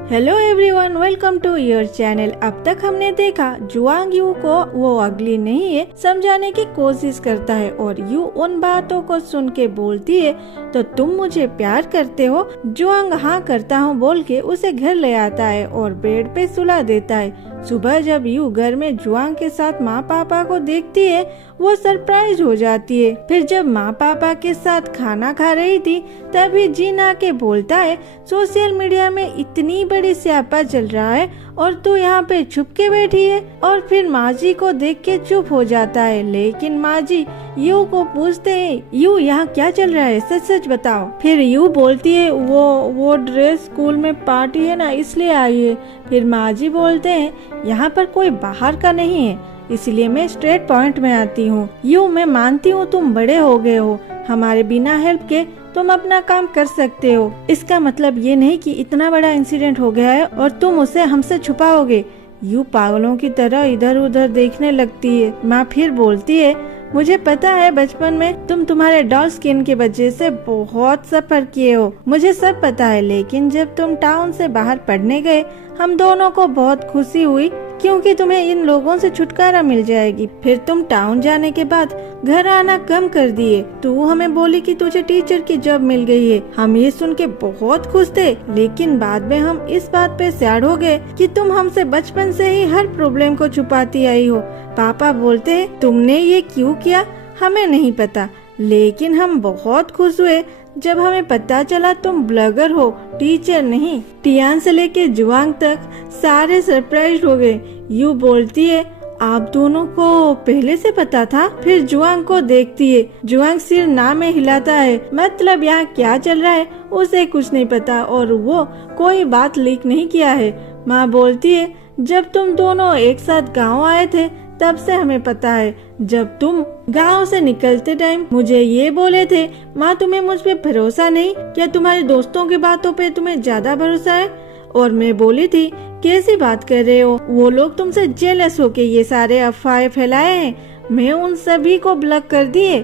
Hello everyone, welcome to your channel. अब तक हमने देखा जुआंग यू को वो अगली नहीं है समझाने की कोशिश करता है और यू उन बातों को सुन के बोलती है तो तुम मुझे प्यार करते हो। जुआंग हाँ करता हूँ बोल के उसे घर ले आता है और बेड पे सुला देता है। सुबह जब यू घर में जुआंग के साथ माँ पापा को देखती है वो सरप्राइज हो जाती है। फिर जब माँ पापा के साथ खाना खा रही थी तभी जीन आके बोलता है सोशल मीडिया में इतनी बड़ी स्यापा चल रहा है और तू यहाँ पे छुप के बैठी है। और फिर माँ जी को देख के चुप हो जाता है, लेकिन माँ जी यू को पूछते हैं यू यहाँ क्या चल रहा है, सच सच बताओ। फिर यू बोलती है वो ड्रेस स्कूल में पार्टी है ना इसलिए आई है। फिर माँ जी बोलते हैं यहाँ पर कोई बाहर का नहीं है इसलिए मैं स्ट्रेट पॉइंट में आती हूँ। यू मैं मानती हूँ तुम बड़े हो गए हो, हमारे बिना हेल्प के तुम अपना काम कर सकते हो। इसका मतलब ये नहीं कि इतना बड़ा इंसिडेंट हो गया है और तुम उसे हमसे छुपाओगे। यू पागलों की तरह इधर उधर देखने लगती है। माँ फिर बोलती है मुझे पता है बचपन में तुम तुम्हारे डॉल स्किन की वजह से बहुत सफर किए हो, मुझे सब पता है। लेकिन जब तुम टाउन से बाहर पढ़ने गए हम दोनों को बहुत खुशी हुई क्योंकि तुम्हें इन लोगों से छुटकारा मिल जाएगी। फिर तुम टाउन जाने के बाद घर आना कम कर दिए। तू हमें बोली कि तुझे टीचर की जॉब मिल गई है। हम ये सुन के बहुत खुश थे, लेकिन बाद में हम इस बात पे सैड हो गए कि तुम हमसे बचपन से ही हर प्रॉब्लम को छुपाती आई हो। पापा बोलते हैं तुमने ये क्यों किया हमें नहीं पता, लेकिन हम बहुत खुश हुए जब हमें पता चला तुम ब्लॉगर हो, टीचर नहीं। टियान से लेके जुआंग तक सारे सरप्राइज हो गए। यू बोलती है आप दोनों को पहले से पता था। फिर जुआंग को देखती है, जुआंग सिर ना में हिलाता है, मतलब यहाँ क्या चल रहा है उसे कुछ नहीं पता और वो कोई बात लीक नहीं किया है। माँ बोलती है जब तुम दोनों एक साथ गाँव आए थे तब से हमें पता है। जब तुम गांव से निकलते टाइम मुझे ये बोले थे माँ तुम्हें मुझ पे भरोसा नहीं, क्या तुम्हारे दोस्तों की बातों पे तुम्हें ज्यादा भरोसा है। और मैं बोली थी कैसी बात कर रहे हो, वो लोग तुमसे जेलस होके ये सारे अफवाहें फैलाए हैं। मैं उन सभी को ब्लॉक कर दिए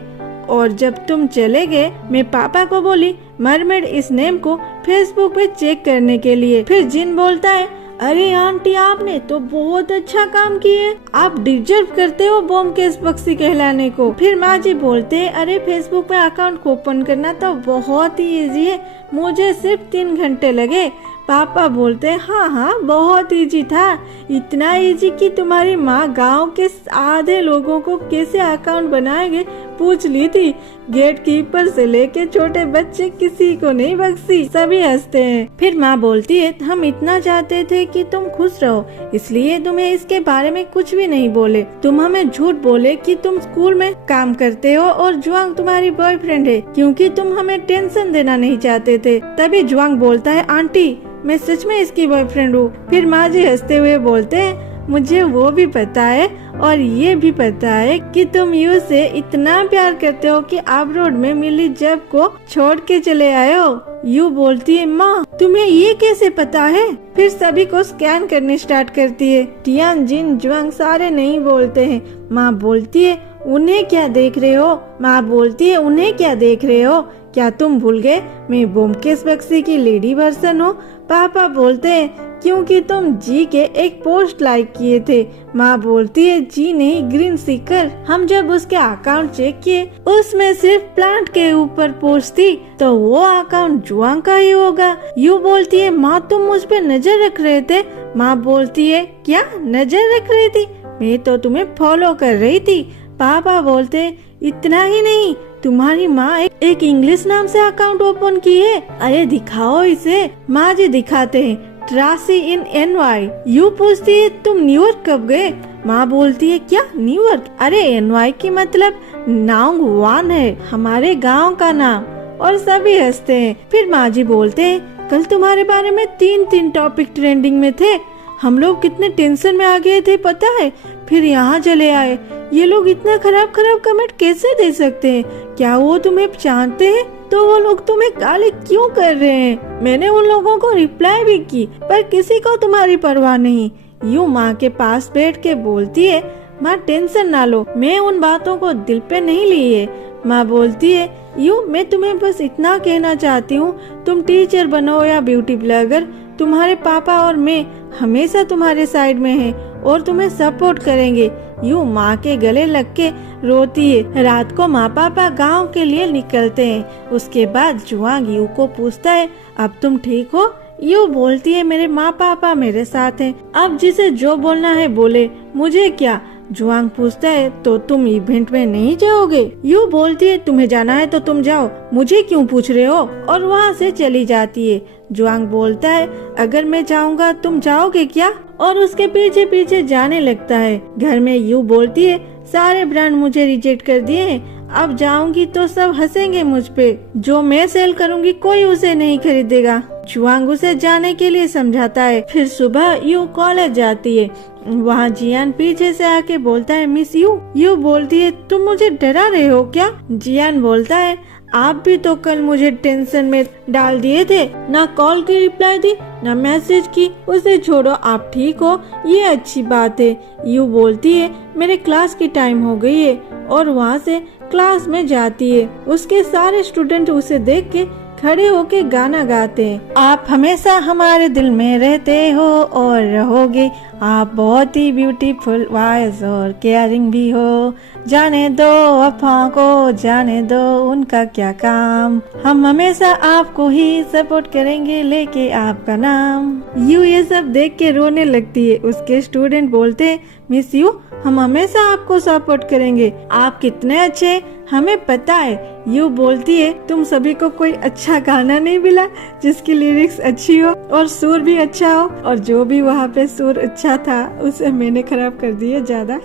और जब तुम चले गए मैं पापा को बोली मरमेड इस नेम को फेसबुक पे चेक करने के लिए। फिर जिन बोलता है अरे आंटी आपने तो बहुत अच्छा काम किए, आप डिजर्व करते हो बॉम्ब केस बक्सी कहलाने को। फिर माँ जी बोलते हैं अरे फेसबुक पे अकाउंट ओपन करना तो बहुत ही इजी है, मुझे सिर्फ 3 घंटे लगे। पापा बोलते हैं हाँ बहुत इजी था, इतना इजी कि तुम्हारी माँ गांव के आधे लोगों को कैसे अकाउंट बनाएंगे पूछ ली थी। गेट कीपर से लेके छोटे बच्चे किसी को नहीं बख्शी, सभी हंसते हैं। फिर माँ बोलती है हम इतना चाहते थे कि तुम खुश रहो इसलिए तुम्हें इसके बारे में कुछ भी नहीं बोले। तुम हमें झूठ बोले कि तुम स्कूल में काम करते हो और जुआंग तुम्हारी बॉयफ्रेंड है क्योंकि तुम हमें टेंशन देना नहीं चाहते थे। तभी जुआंग बोलता है आंटी मैं सच में इसकी बॉयफ्रेंड हूँ। फिर माँ जी हंसते हुए बोलते हैं मुझे वो भी पता है और ये भी पता है कि तुम यू से इतना प्यार करते हो कि आप रोड में मिली जब को छोड़ के चले आए हो। यू बोलती है माँ तुम्हें ये कैसे पता है। फिर सभी को स्कैन करने स्टार्ट करती है। टियान जिन जुआंग सारे नहीं बोलते हैं। माँ बोलती है उन्हें क्या देख रहे हो, माँ बोलती है उन्हें क्या देख रहे हो, क्या तुम भूल गए मैं बोमकेश बक्सी की लेडी वर्सन हूँ। पापा बोलते हैं क्योंकि तुम जी के एक पोस्ट लाइक किए थे। माँ बोलती है जी नहीं ग्रीन सीकर। हम जब उसके अकाउंट चेक किए उसमें सिर्फ प्लांट के ऊपर पोस्ट थी तो वो अकाउंट जुआंग का ही होगा। यू बोलती है माँ तुम मुझ पे नजर रख रहे थे। माँ बोलती है क्या नजर रख रही थी, मैं तो तुम्हें फॉलो कर रही थी। पापा बोलते इतना ही नहीं तुम्हारी माँ एक इंग्लिश नाम से अकाउंट ओपन की है, अरे दिखाओ इसे। माँ जी दिखाते हैं ट्रासी इन NY। यू पूछती है तुम न्यूयॉर्क कब गए। माँ बोलती है क्या न्यूयॉर्क, अरे NY की मतलब नाउंग वान है, हमारे गांव का नाम। और सभी हंसते हैं। फिर माँ जी बोलते हैं कल तुम्हारे बारे में 3 टॉपिक ट्रेंडिंग में थे, हम लोग कितने टेंशन में आ गए थे पता है। फिर यहाँ चले आए, ये लोग इतना खराब कमेंट कैसे दे सकते हैं, क्या वो तुम्हें जानते हैं, तो वो लोग तुम्हें गाली क्यों कर रहे हैं। मैंने उन लोगों को रिप्लाई भी की पर किसी को तुम्हारी परवाह नहीं। यूँ माँ के पास बैठ के बोलती है माँ टेंशन ना लो, मैं उन बातों को दिल पे नहीं ली है। माँ बोलती है, यू मैं तुम्हें बस इतना कहना चाहती हूँ, तुम टीचर बनो या ब्यूटी ब्लॉगर, तुम्हारे पापा और मैं हमेशा तुम्हारे साइड में हैं और तुम्हें सपोर्ट करेंगे। यू माँ के गले लग के रोती है। रात को माँ पापा गांव के लिए निकलते हैं। उसके बाद जुआंग यू को पूछता है, अब तुम ठीक हो? यू बोलती है, मेरे माँ पापा मेरे साथ हैं, अब जिसे जो बोलना है बोले, मुझे क्या। जुआंग पूछता है, तो तुम इवेंट में नहीं जाओगे? यू बोलती है, तुम्हें जाना है तो तुम जाओ, मुझे क्यों पूछ रहे हो, और वहाँ से चली जाती है। जुआंग बोलता है, अगर मैं जाऊँगा तुम जाओगे क्या, और उसके पीछे पीछे जाने लगता है। घर में यू बोलती है, सारे ब्रांड मुझे रिजेक्ट कर दिए हैं, अब जाऊंगी तो सब हंसेंगे मुझ पे, जो मैं सेल करूंगी कोई उसे नहीं खरीदेगा। जुआंग उसे जाने के लिए समझाता है। फिर सुबह यू कॉलेज जाती है। वहाँ जियान पीछे से आके बोलता है, मिस यू। यू बोलती है, तुम मुझे डरा रहे हो क्या? जियान बोलता है, आप भी तो कल मुझे टेंशन में डाल दिए थे, ना कॉल की रिप्लाई दी ना मैसेज की। उसे छोड़ो, आप ठीक हो, ये अच्छी बात है। यू बोलती है, मेरे क्लास की टाइम हो गई है, और वहाँ से क्लास में जाती है। उसके सारे स्टूडेंट उसे देख के खड़े होके गाना गाते हैं। आप हमेशा हमारे दिल में रहते हो और रहोगे, आप बहुत ही ब्यूटीफुल, वाइज और केयरिंग भी हो। जाने दो अफवाहों को, जाने दो उनका क्या काम, हम हमेशा आपको ही सपोर्ट करेंगे, लेके आपका नाम। यू ये सब देख के रोने लगती है। उसके स्टूडेंट बोलते हैं, मिस यू, हम हमेशा आपको सपोर्ट करेंगे, आप कितने अच्छे हमें पता है। यू बोलती है, तुम सभी को कोई अच्छा गाना नहीं मिला जिसकी लिरिक्स अच्छी हो और सुर भी अच्छा हो, और जो भी वहाँ पे सुर अच्छा था उसे मैंने खराब कर दिया ज्यादा।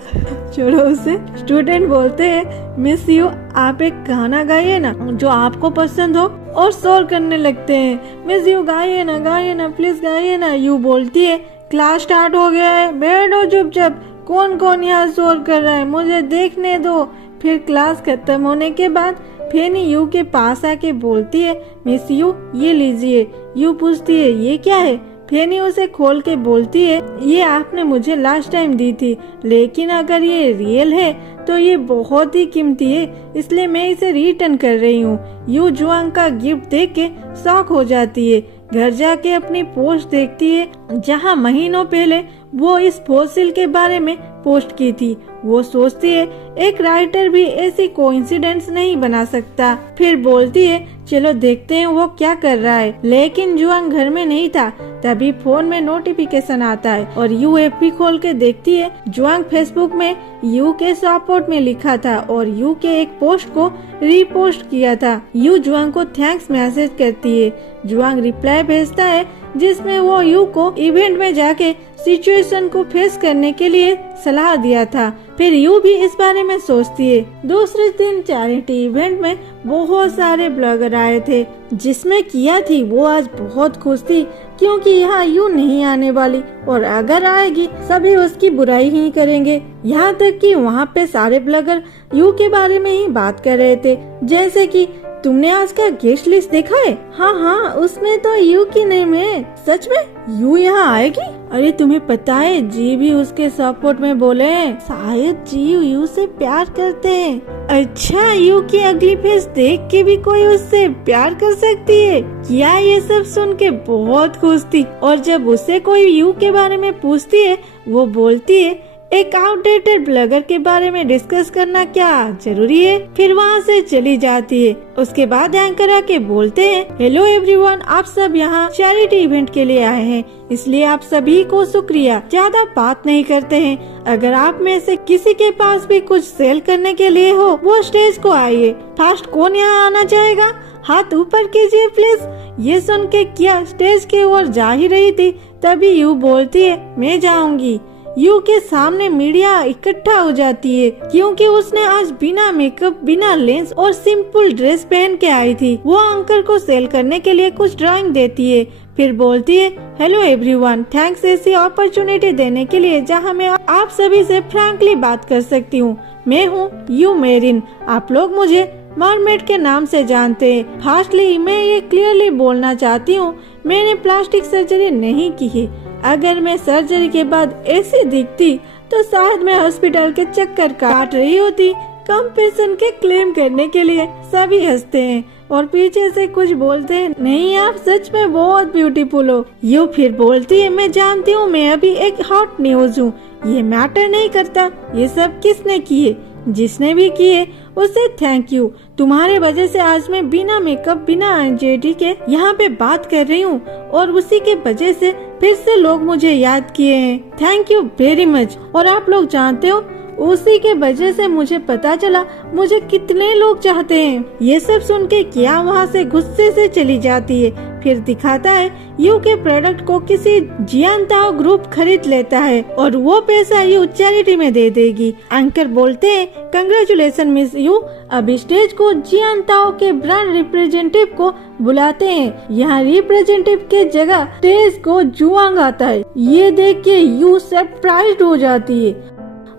छोड़ो उसे। स्टूडेंट बोलते हैं, मिस यू, आप एक गाना गाइए ना जो आपको पसंद हो, और शोर करने लगते हैं, मिस यू गाइए ना प्लीज गाइए ना। यू बोलती है, क्लास स्टार्ट हो गया है, बैठो चुपचाप, कौन कौन यहाँ शोर कर रहा है, मुझे देखने दो। फिर क्लास खत्म होने के बाद फेनी यू के पास आके बोलती है, मिस यू, ये लीजिए। यू पूछती है, ये क्या है? फेनी उसे खोल के बोलती है, ये आपने मुझे लास्ट टाइम दी थी, लेकिन अगर ये रियल है तो ये बहुत ही कीमती है, इसलिए मैं इसे रिटर्न कर रही हूँ। यू जुआंग का गिफ्ट देख के शॉक हो जाती है। घर जाके अपनी पोस्ट देखती है, जहाँ महीनों पहले वो इस फॉसिल के बारे में पोस्ट की थी। वो सोचती है, एक राइटर भी ऐसी कोइंसिडेंस नहीं बना सकता। फिर बोलती है, चलो देखते हैं वो क्या कर रहा है। लेकिन जुआंग घर में नहीं था। तभी फोन में नोटिफिकेशन आता है और यू एफबी खोल के देखती है। जुआंग फेसबुक में यू के सपोर्ट में लिखा था और यू के एक पोस्ट को रीपोस्ट किया था। यू जुआंग को थैंक्स मैसेज करती है। जुआंग रिप्लाई भेजता है जिसमें वो यू को इवेंट में जाके सिचुएशन को फेस करने के लिए सलाह दिया था। फिर यू भी इस बारे में सोचती है। दूसरे दिन चैरिटी इवेंट में बहुत सारे ब्लॉगर आए थे, जिसमें किया थी वो आज बहुत खुश थी, क्योंकि यहाँ यू नहीं आने वाली, और अगर आएगी सभी उसकी बुराई ही करेंगे। यहाँ तक कि वहाँ पे सारे ब्लॉगर यू के बारे में ही बात कर रहे थे, जैसे कि तुमने आज का गेस्ट लिस्ट देखा है? हाँ, उसमें तो यू की नेम है। सच में यू यहाँ आएगी? अरे तुम्हें पता है, जी भी उसके सपोर्ट में बोले हैं, शायद जी यू से प्यार करते हैं। अच्छा, यू की अगली फेस देख के भी कोई उससे प्यार कर सकती है क्या? ये सब सुन के बहुत खुश थी, और जब उससे कोई यू के बारे में पूछती है, वो बोलती है, एक आउटडेटेड ब्लॉगर के बारे में डिस्कस करना क्या जरूरी है? फिर वहाँ से चली जाती है। उसके बाद एंकर आके बोलते हैं, हेलो एवरीवन, आप सब यहाँ चैरिटी इवेंट के लिए आए हैं, इसलिए आप सभी को शुक्रिया। ज्यादा बात नहीं करते हैं। अगर आप में से किसी के पास भी कुछ सेल करने के लिए हो, वो स्टेज को आइए। फास्ट कौन यहाँ आना चाहेगा? हाथ ऊपर कीजिए प्लीज। ये सुन के किया स्टेज के ओर जा ही रही थी, तभी यू बोलती है, मैं जाऊंगी। यू के सामने मीडिया इकट्ठा हो जाती है, क्योंकि उसने आज बिना मेकअप, बिना लेंस और सिंपल ड्रेस पहन के आई थी। वो अंकल को सेल करने के लिए कुछ ड्राइंग देती है। फिर बोलती है, हेलो एवरीवन, थैंक्स ऐसी अपॉर्चुनिटी देने के लिए जहां मैं आप सभी से फ्रैंकली बात कर सकती हूँ। मैं हूँ यू मेरिन, आप लोग मुझे मरमेड के नाम से जानते हैं। फास्टली मैं ये क्लियरली बोलना चाहती हूँ, मैंने प्लास्टिक सर्जरी नहीं की है। अगर मैं सर्जरी के बाद ऐसी दिखती तो शायद मैं हॉस्पिटल के चक्कर काट रही होती। कम पैसे के क्लेम करने के लिए। सभी हंसते हैं और पीछे से कुछ बोलते हैं, नहीं आप सच में बहुत ब्यूटीफुल हो। यू फिर बोलती है, मैं जानती हूँ मैं अभी एक हॉट न्यूज हूँ, ये मैटर नहीं करता। ये सब किसने किए? जिसने भी किए उसे थैंक यू। तुम्हारे वजह से आज मैं बिना मेकअप बिना एंजाइटी के यहाँ पे बात कर रही हूँ और उसी के वजह से फिर से लोग मुझे याद किए हैं। Thank you very much. और आप लोग जानते हो उसी के वजह से मुझे पता चला मुझे कितने लोग चाहते हैं। ये सब सुन के किया वहाँ से गुस्से से चली जाती है। फिर दिखाता है यू के प्रोडक्ट को किसी जियांताओ ग्रुप खरीद लेता है और वो पैसा यू चैरिटी में दे देगी। एंकर बोलते हैं, कंग्रेचुलेशन मिस यू। अभी स्टेज को जियांताओ के ब्रांड रिप्रेजेंटेटिव को बुलाते हैं। यहाँ रिप्रेजेंटेटिव के जगह स्टेज को जुआंग आता है। ये देख के यू सरप्राइज्ड हो जाती है।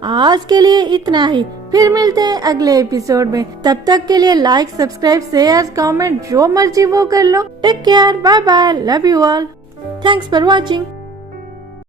आज के लिए इतना ही, फिर मिलते हैं अगले एपिसोड में। तब तक के लिए लाइक, सब्सक्राइब, शेयर, कमेंट जो मर्जी वो कर लो। Take care, bye bye, love you all, thanks for watching.